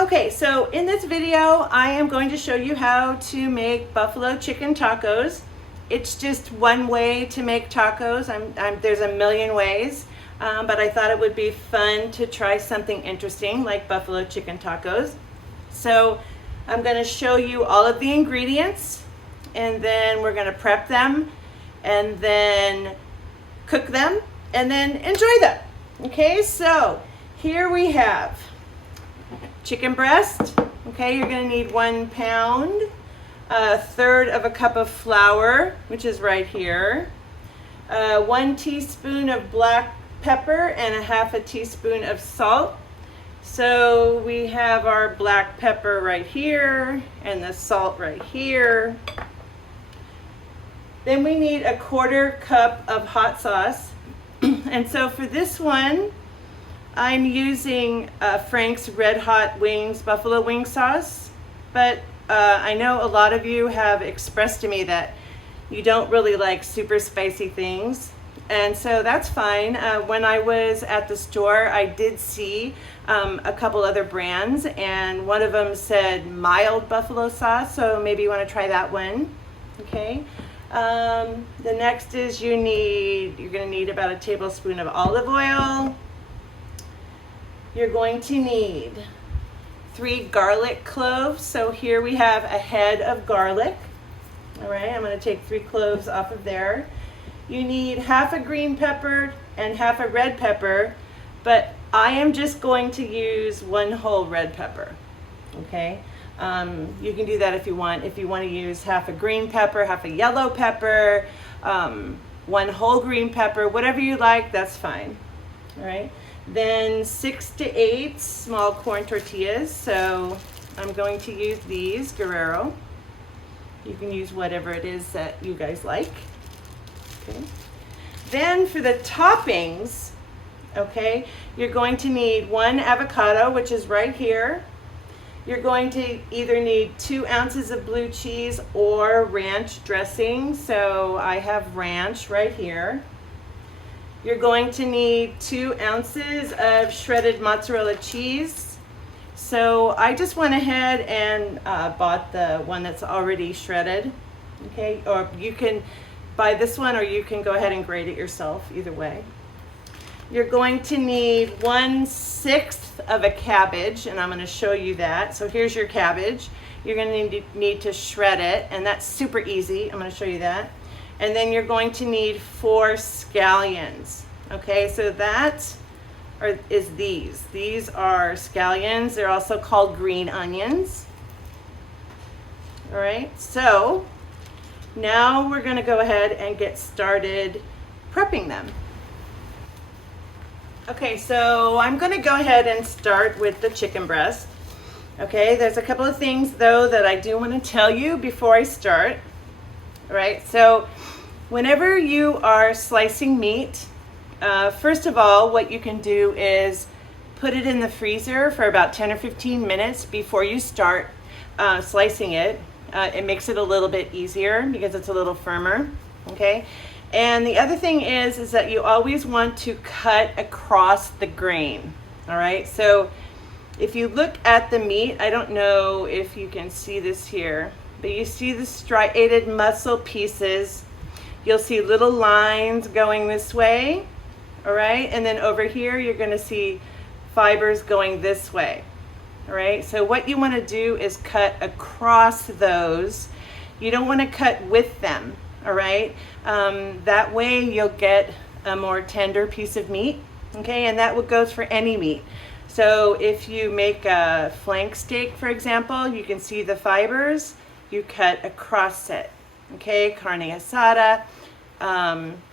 Okay, so in this video, I am going to show you how to make buffalo chicken tacos. It's just one way to make tacos. There's a million ways, but I thought it would be fun to try something interesting like buffalo chicken tacos. So I'm going to show you all of the ingredients, and then we're going to prep them, and then cook them, and then enjoy them. Okay, so here we have chicken breast. Okay, you're going to need 1 pound, a third of a cup of flour, which is right here, 1 teaspoon of black pepper, and a half a teaspoon of salt. So we have our black pepper right here and the salt right here. Then we need a 1/4 cup of hot sauce. And so for this one, I'm using Frank's Red Hot Wings buffalo wing sauce, but I know a lot of you have expressed to me that you don't really like super spicy things, and so that's fine. When I was at the store, I did see a couple other brands, and one of them said mild buffalo sauce, so maybe you want to try that one. Okay. The next is you're going to need about a tablespoon of olive oil. You're going to need 3 garlic cloves. So here we have a head of garlic. All right, I'm going to take 3 cloves off of there. You need half a green pepper and half a red pepper, but I am just going to use 1 whole red pepper. Okay, you can do that if you want. If you want to use half a green pepper, half a yellow pepper, 1 whole green pepper, whatever you like, that's fine. All right. Then 6 to 8 small corn tortillas. So I'm going to use these, Guerrero. You can use whatever it is that you guys like. Okay. Then for the toppings, okay, you're going to need 1 avocado, which is right here. You're going to either need 2 ounces of blue cheese or ranch dressing. So I have ranch right here. You're going to need 2 ounces of shredded mozzarella cheese. So I just went ahead and bought the one that's already shredded. Okay, or you can buy this one, or you can go ahead and grate it yourself, either way. You're going to need 1/6 of a cabbage, and I'm going to show you that. So here's your cabbage. You're going to need to shred it, and that's super easy. I'm going to show you that. And then you're going to need 4 scallions. Okay, so is these. These are scallions. They're also called green onions. All right, so now we're going to go ahead and get started prepping them. Okay, so I'm going to go ahead and start with the chicken breast. Okay, there's a couple of things though that I do want to tell you before I start. All right, so whenever you are slicing meat, first of all, what you can do is put it in the freezer for about 10 or 15 minutes before you start slicing it. It makes it a little bit easier because it's a little firmer, okay? And the other thing is that you always want to cut across the grain, all right? So if you look at the meat, I don't know if you can see this here, but you see the striated muscle pieces. You'll see little lines going this way, all right? And then over here, you're gonna see fibers going this way, all right? So what you wanna do is cut across those. You don't wanna cut with them, all right? That way you'll get a more tender piece of meat, okay? And that goes for any meat. So if you make a flank steak, for example, you can see the fibers, you cut across it. Okay, carne asada,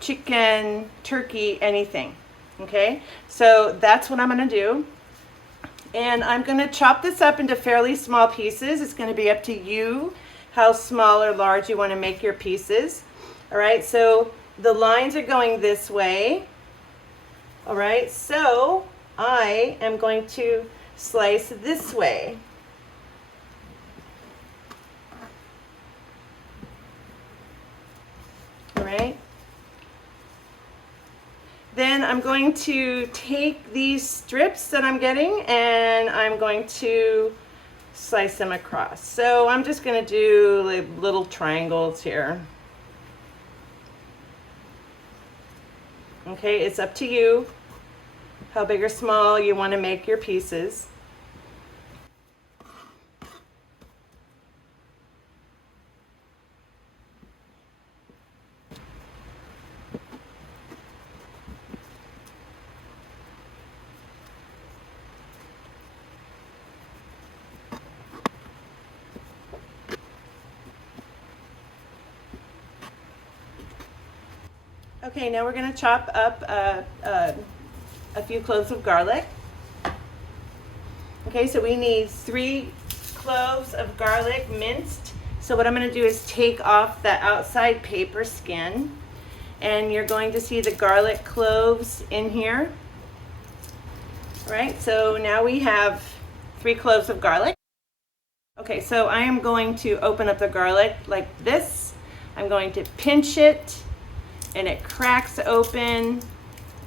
chicken, turkey, anything. Okay, so that's what I'm going to do. And I'm going to chop this up into fairly small pieces. It's going to be up to you how small or large you want to make your pieces. All right, so the lines are going this way. All right, so I am going to slice this way. All right. Then I'm going to take these strips that I'm getting and I'm going to slice them across. So I'm just going to do like little triangles here. Okay, it's up to you how big or small you want to make your pieces. Okay, now we're going to chop up a few cloves of garlic. Okay, so we need 3 cloves of garlic minced. So what I'm going to do is take off the outside paper skin, and you're going to see the garlic cloves in here. All right, so now we have 3 cloves of garlic. Okay, so I am going to open up the garlic like this. I'm going to pinch it, and it cracks open,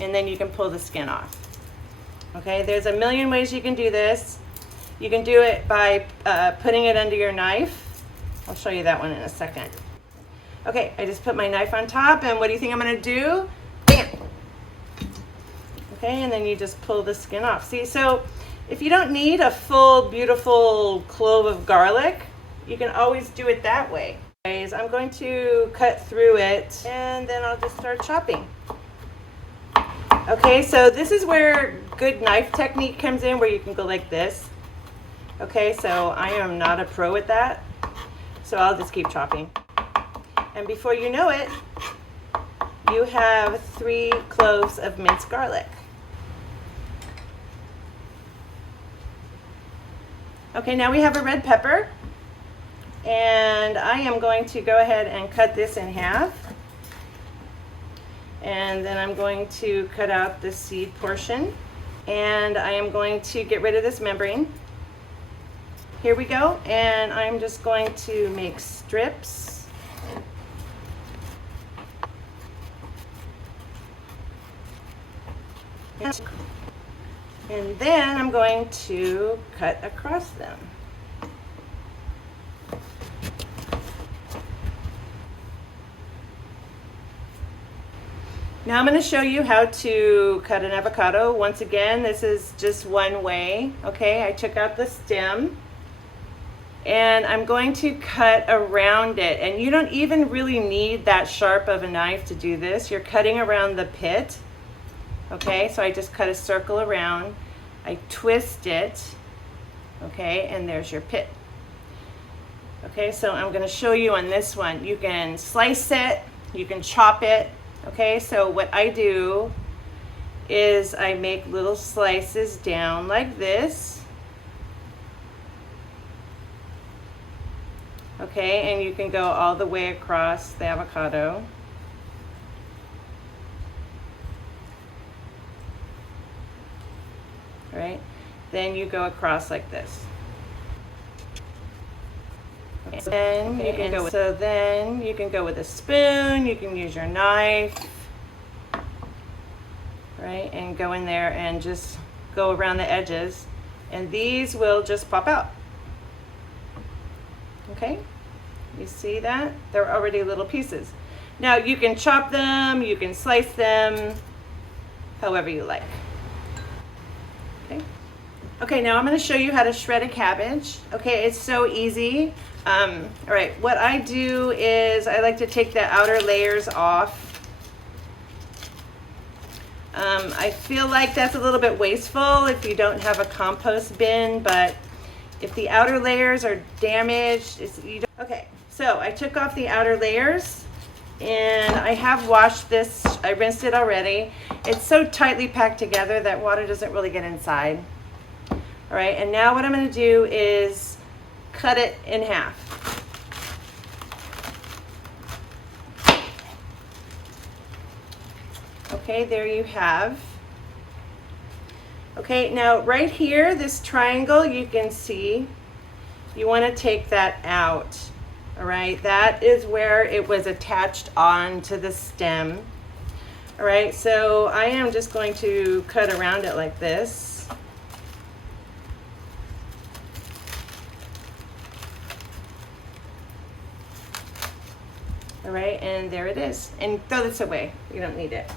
and then you can pull the skin off. Okay, there's a million ways you can do this. You can do it by putting it under your knife. I'll show you that one in a second. Okay, I just put my knife on top, and what do you think I'm gonna do? Bam! Okay, and then you just pull the skin off. See, so if you don't need a full, beautiful clove of garlic, you can always do it that way. I'm going to cut through it, and then I'll just start chopping. Okay, so this is where good knife technique comes in, where you can go like this. Okay, so I am not a pro at that, so I'll just keep chopping. And before you know it, you have 3 cloves of minced garlic. Okay, now we have a red pepper, and I am going to go ahead and cut this in half. And then I'm going to cut out the seed portion, and I am going to get rid of this membrane. Here we go, and I'm just going to make strips. And then I'm going to cut across them. Now I'm going to show you how to cut an avocado. Once again, this is just one way. Okay, I took out the stem, and I'm going to cut around it. And you don't even really need that sharp of a knife to do this. You're cutting around the pit. Okay, so I just cut a circle around. I twist it. Okay, and there's your pit. Okay, so I'm going to show you on this one. You can slice it, you can chop it. Okay, so what I do is I make little slices down like this. Okay, and you can go all the way across the avocado. All right, then you go across like this. Then you can go with, so then you can go with a spoon, you can use your knife, right, and go in there and just go around the edges, and these will just pop out. Okay, you see that? They're already little pieces. Now you can chop them, you can slice them, however you like. Okay. Okay, now I'm going to show you how to shred a cabbage. Okay, it's so easy. All right, what I do is I like to take the outer layers off. I feel like that's a little bit wasteful if you don't have a compost bin, but if the outer layers are damaged, okay, so I took off the outer layers, and I have washed this. I rinsed it already. It's so tightly packed together that water doesn't really get inside. All right, and now what I'm going to do is cut it in half. Okay, there you have. Okay, now right here, this triangle, you can see, you want to take that out. All right, that is where it was attached onto the stem. All right, so I am just going to cut around it like this. All right, and there it is. And throw this away, you don't need it.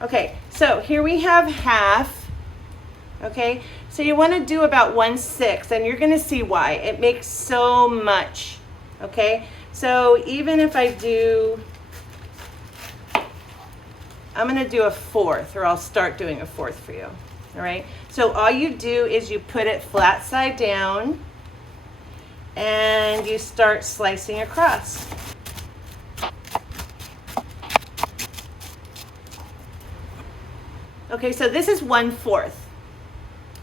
Okay, so here we have half. Okay, so you want to do about 1/6, and you're going to see why. It makes so much. Okay, so even if I do, I'm going to do a 1/4, or I'll start doing a 1/4 for you. All right, so all you do is you put it flat side down and you start slicing across. Okay, so this is 1/4.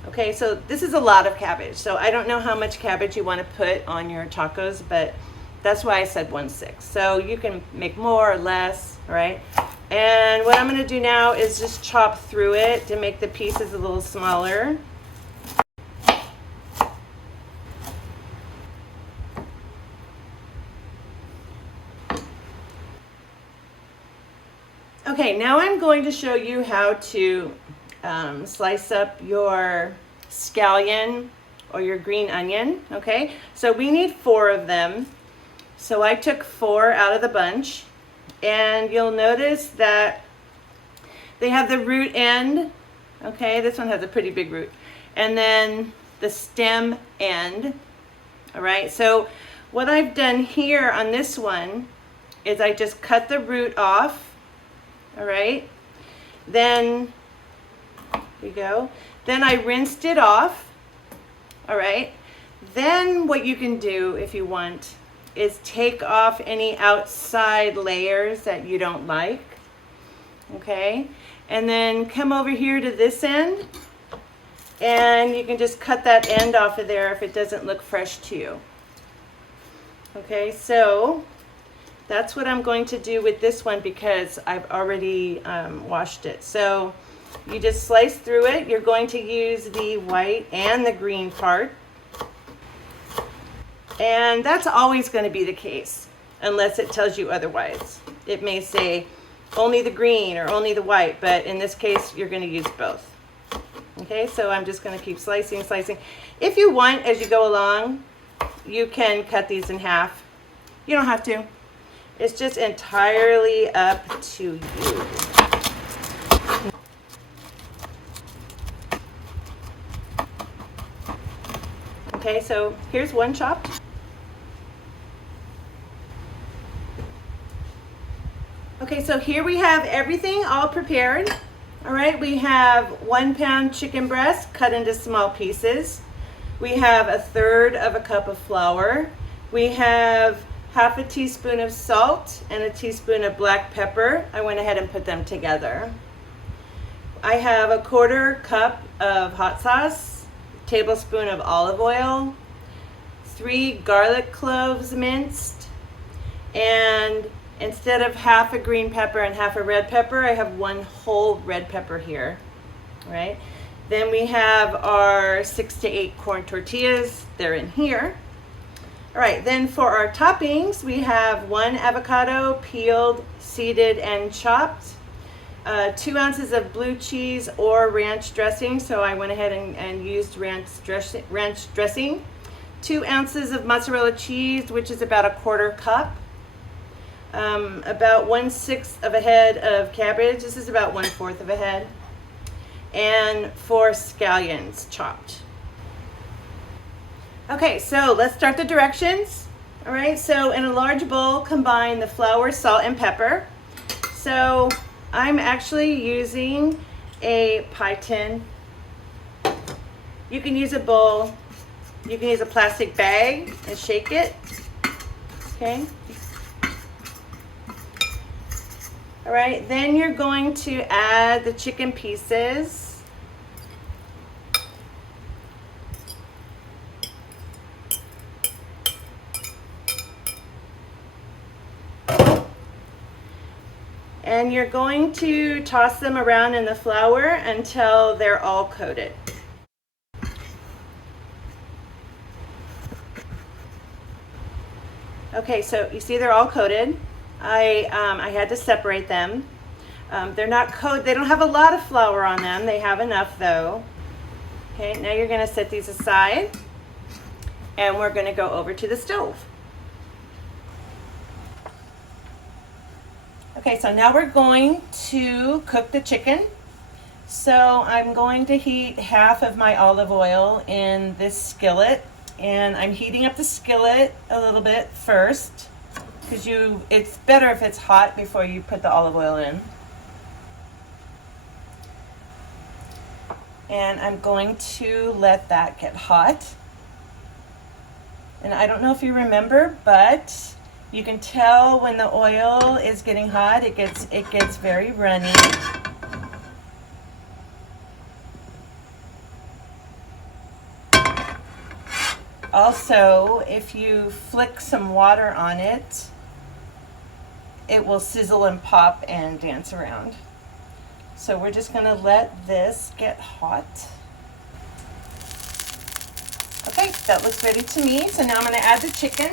Okay, so this is a lot of cabbage. So I don't know how much cabbage you want to put on your tacos, but that's why I said 1/6. So you can make more or less, right? And what I'm going to do now is just chop through it to make the pieces a little smaller. Okay, now I'm going to show you how to slice up your scallion or your green onion. Okay, so we need 4 of them. So I took 4 out of the bunch, and you'll notice that they have the root end. Okay, this one has a pretty big root, and then the stem end. All right, so what I've done here on this one is I just cut the root off. All right, then here we go. Then I rinsed it off. All right, then what you can do if you want is take off any outside layers that you don't like. Okay, and then come over here to this end, and you can just cut that end off of there if it doesn't look fresh to you. Okay, so that's what I'm going to do with this one because I've already washed it. So you just slice through it. You're going to use the white and the green part. And that's always going to be the case unless it tells you otherwise. It may say only the green or only the white, but in this case you're going to use both. Okay, so I'm just going to keep slicing. If you want, as you go along, you can cut these in half. You don't have to. It's just entirely up to you. Okay, so here's one chopped. Okay, so here we have everything all prepared. All right, we have 1 pound chicken breast cut into small pieces. We have 1/3 cup of flour. We have 1/2 teaspoon of salt and 1 teaspoon of black pepper. I went ahead and put them together. I have 1/4 cup of hot sauce, a tablespoon of olive oil, 3 garlic cloves minced, and instead of 1/2 a green pepper and 1/2 a red pepper, I have 1 whole red pepper here. All right. Then we have our 6 to 8 corn tortillas. They're in here. All right, then for our toppings, we have 1 avocado, peeled, seeded, and chopped, 2 ounces of blue cheese or ranch dressing, so I went ahead and used ranch dressing, 2 ounces of mozzarella cheese, which is about 1/4 cup, about 1/6 of a head of cabbage, this is about 1/4 of a head, and 4 scallions chopped. Okay, so let's start the directions. All right, so in a large bowl, combine the flour, salt, and pepper. So I'm actually using a pie tin. You can use a bowl. You can use a plastic bag and shake it. Okay. All right, then you're going to add the chicken pieces. And you're going to toss them around in the flour until they're all coated. Okay, so you see they're all coated. I had to separate them. They're not they don't have a lot of flour on them. They have enough though. Okay, now you're gonna set these aside and we're gonna go over to the stove. Okay, so now we're going to cook the chicken. So I'm going to heat half of my olive oil in this skillet, and I'm heating up the skillet a little bit first because it's better if it's hot before you put the olive oil in. And I'm going to let that get hot. And I don't know if you remember, but you can tell when the oil is getting hot, it gets very runny. Also, if you flick some water on it, it will sizzle and pop and dance around. So we're just gonna let this get hot. Okay, that looks ready to me. So now I'm gonna add the chicken.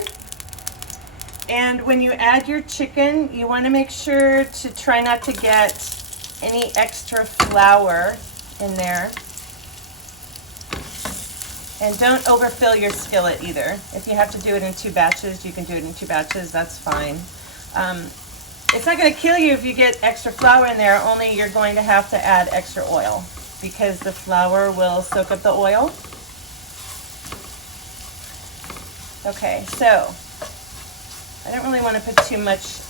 And when you add your chicken, you wanna make sure to try not to get any extra flour in there. And don't overfill your skillet either. If you have to do it in 2 batches, you can do it in 2 batches, that's fine. It's not gonna kill you if you get extra flour in there, only you're going to have to add extra oil because the flour will soak up the oil. Okay, so I don't really want to put too much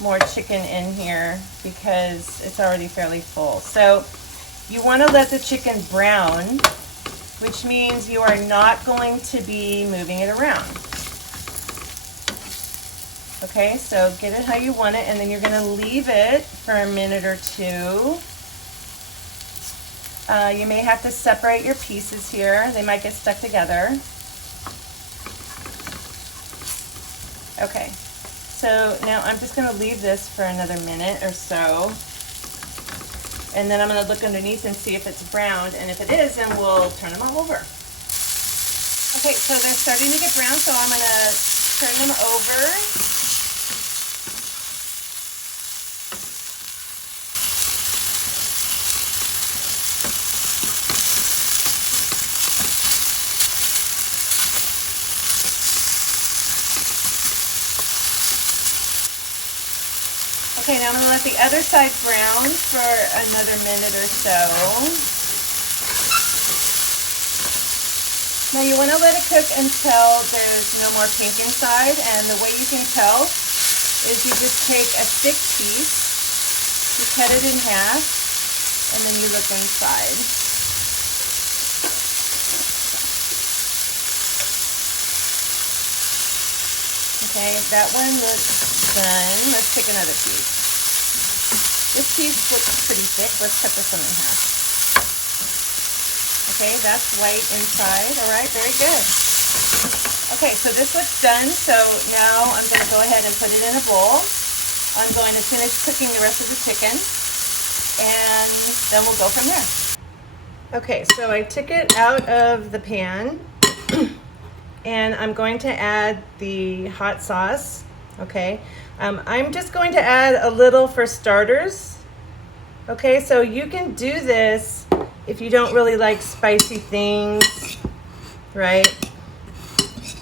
more chicken in here because it's already fairly full. So you want to let the chicken brown, which means you are not going to be moving it around. Okay, so get it how you want it, and then you're going to leave it for a minute or 2. You may have to separate your pieces here. They might get stuck together. Okay, so now I'm just going to leave this for another minute or so. And then I'm going to look underneath and see if it's browned, and if it is, then we'll turn them all over. Okay, so they're starting to get brown, so I'm going to turn them over. Okay, now I'm going to let the other side brown for another minute or so. Now you want to let it cook until there's no more pink inside, and the way you can tell is you just take a thick piece, you cut it in half, and then you look inside. Okay, that one looks done. Let's take another piece. This piece looks pretty thick. Let's cut this one in half. Okay, that's white inside. All right, very good. Okay, so this looks done. So now I'm going to go ahead and put it in a bowl. I'm going to finish cooking the rest of the chicken, and then we'll go from there. Okay, so I took it out of the pan. And I'm going to add the hot sauce, okay? I'm just going to add a little for starters, okay? So you can do this if you don't really like spicy things, right?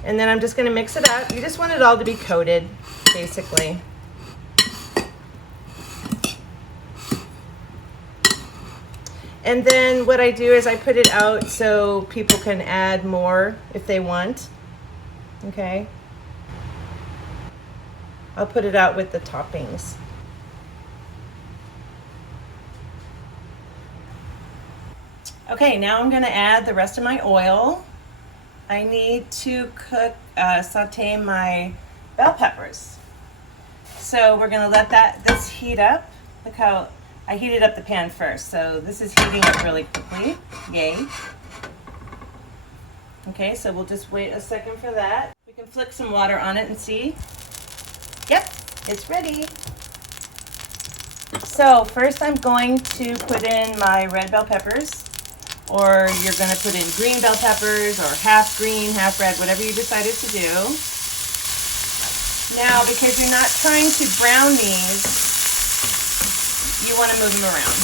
And then I'm just gonna mix it up. You just want it all to be coated, basically. And then what I do is I put it out so people can add more if they want, okay? I'll put it out with the toppings. Okay, now I'm gonna add the rest of my oil. I need to saute my bell peppers. So we're gonna let this heat up. Look how I heated up the pan first, so this is heating up really quickly. Yay. Okay, so we'll just wait a second for that. We can flick some water on it and see. Yep, it's ready. So first I'm going to put in my red bell peppers, or you're gonna put in green bell peppers, or half green, half red, whatever you decided to do. Now, because you're not trying to brown these, you want to move them around.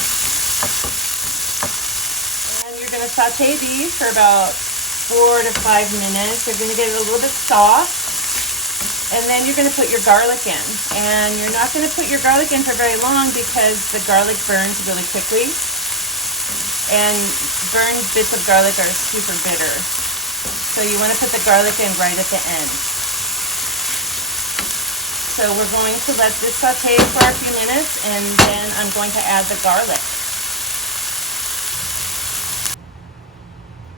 And you're going to saute these for about 4 to 5 minutes. They're going to get a little bit soft. And then you're going to put your garlic in. And you're not going to put your garlic in for very long because the garlic burns really quickly. And burned bits of garlic are super bitter. So you want to put the garlic in right at the end. So we're going to let this saute for a few minutes, and then I'm going to add the garlic.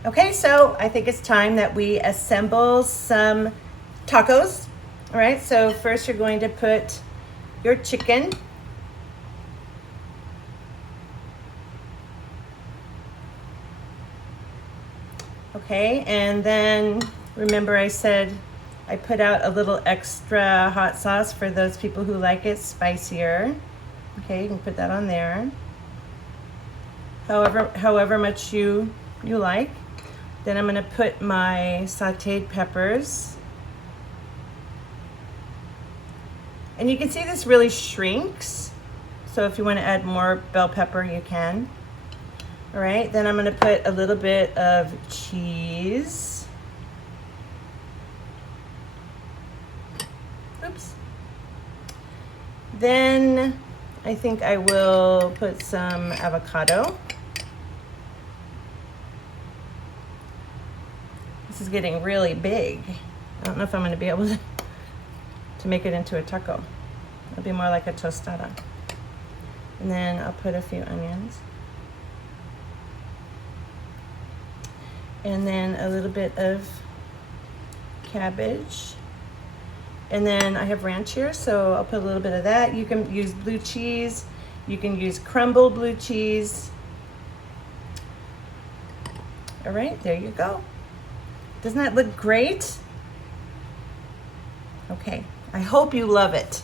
Okay, so I think it's time that we assemble some tacos. All right, so first you're going to put your chicken. Okay, and then remember I said I put out a little extra hot sauce for those people who like it spicier. Okay, you can put that on there. However much you like. Then I'm going to put my sauteed peppers. And you can see this really shrinks. So if you want to add more bell pepper, you can. All right, then I'm going to put a little bit of cheese. Oops. Then I think I will put some avocado. This is getting really big. I don't know if I'm going to be able to make it into a taco. It'll be more like a tostada. And then I'll put a few onions. And then a little bit of cabbage. And then I have ranch here, so I'll put a little bit of that. You can use blue cheese. You can use crumbled blue cheese. All right, there you go. Doesn't that look great? Okay, I hope you love it.